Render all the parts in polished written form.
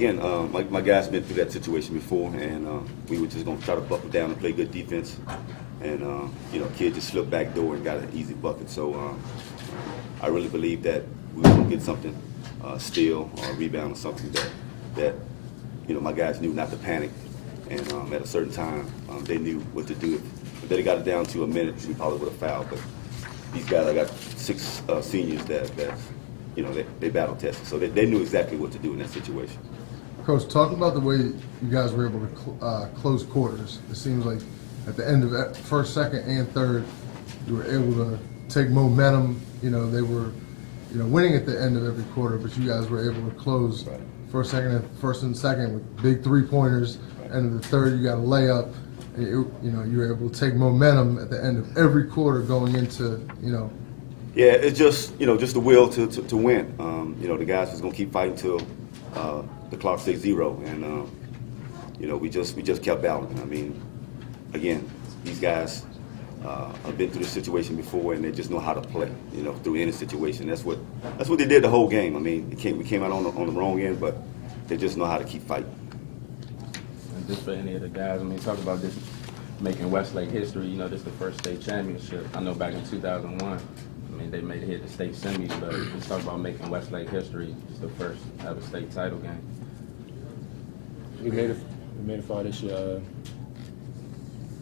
again, my guys been through that situation before, and we were just going to try to buckle down and play good defense. And, kid just slipped back door and got an easy bucket. So I really believe that we were going to get something, steal or a rebound or something that my guys knew not to panic. And at a certain time, they knew what to do. If they got it down to a minute, we probably would have fouled. But these guys, I got 6 seniors that they battle tested, so they knew exactly what to do in that situation. Coach, talk about the way you guys were able to close quarters. It seems like at the end of first, second, and third, you were able to take momentum. They were, winning at the end of every quarter, but you guys were able to close first and second with big 3-pointers. Right. End of the third, you got a layup. And you were able to take momentum at the end of every quarter going into, Yeah, it's just just the will to win. The guys was gonna keep fighting till the clock says 0, and we just kept battling. I mean, again, these guys have been through this situation before, and they just know how to play. Through any situation. That's what they did the whole game. I mean, we came out on the wrong end, but they just know how to keep fighting. And just for any of the guys, I mean, talk about this making Westlake history. This is the first state championship. I know back in 2001. They made it hit the state semis, but let's talk about making Westlake history. It's the first ever state title game. We made it far this year.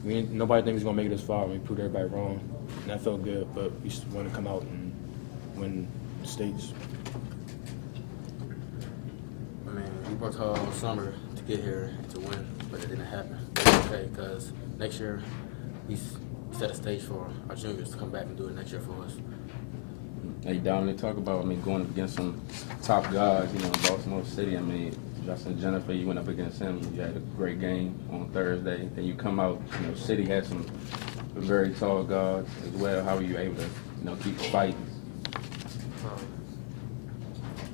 Nobody thinks we're gonna make it this far. We proved everybody wrong, and that felt good. But we just want to come out and win states. I mean, we worked hard all summer to get here and to win, but it didn't happen. Okay, because next year we set a stage for our juniors to come back and do it next year for us. Hey, Dominic, talk about, going up against some top guys, in Baltimore City. Justin Jennifer, you went up against him. You had a great game on Thursday. Then you come out, City had some very tall guards as well. How were you able to, keep fighting?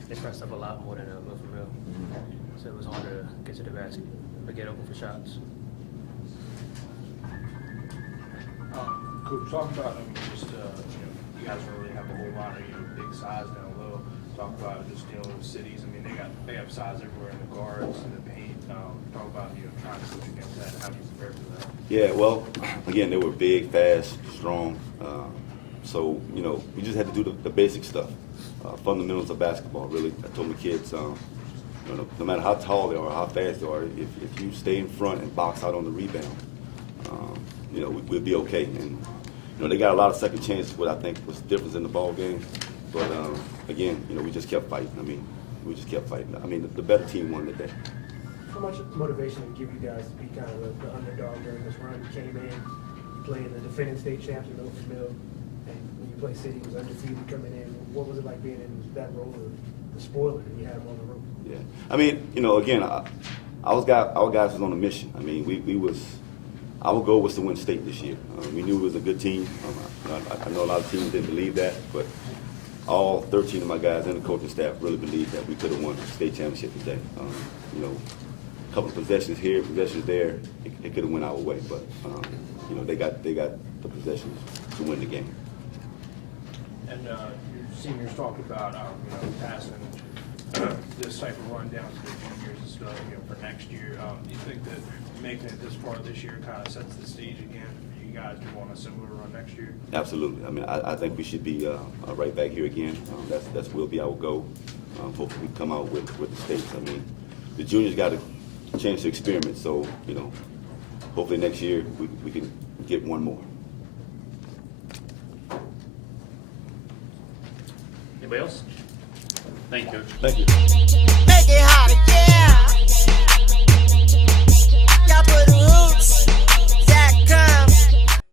They pressed up a lot more than Wilfred. So it was harder to get to the basket or get open for shots. Coach, talk about, you guys don't really have a whole lot of big size down low. Talk about just dealing with cities. They have size everywhere in the guards and the paint. Talk about trying to push against that. How do you prepare for that? Yeah, well, again, they were big, fast, strong. So we just had to do the basic stuff, fundamentals of basketball. Really, I told my kids, no matter how tall they are, how fast they are, if you stay in front and box out on the rebound, we'll be okay. And they got a lot of second chances, what I think was the difference in the ball game. But again, we just kept fighting. We just kept fighting. The better team won the day. How much motivation did it give you guys to be kind of the underdog during this run? You came in, you played the defending state champion Oakland Mill, and when you play City, was undefeated coming in. What was it like being in that role of the spoiler that you had on the road? Yeah, again, our guys was on a mission. Our goal was to win state this year. We knew it was a good team. I know a lot of teams didn't believe that, but all 13 of my guys and the coaching staff really believed that we could have won the state championship today. A couple of possessions here, possessions there, it could have went our way, but they got the possessions to win the game. And your seniors talked about passing this type of run down to the juniors and stuff for next year. Do you think that making it this far this year kind of sets the stage again for you guys to want a similar run next year? Absolutely. I think we should be right back here again. That's will be our goal. Hopefully we come out with the states. The juniors got a chance to experiment, so hopefully next year we can get one more. Anybody else? Thank you, Coach. Thank you. Make it hot again.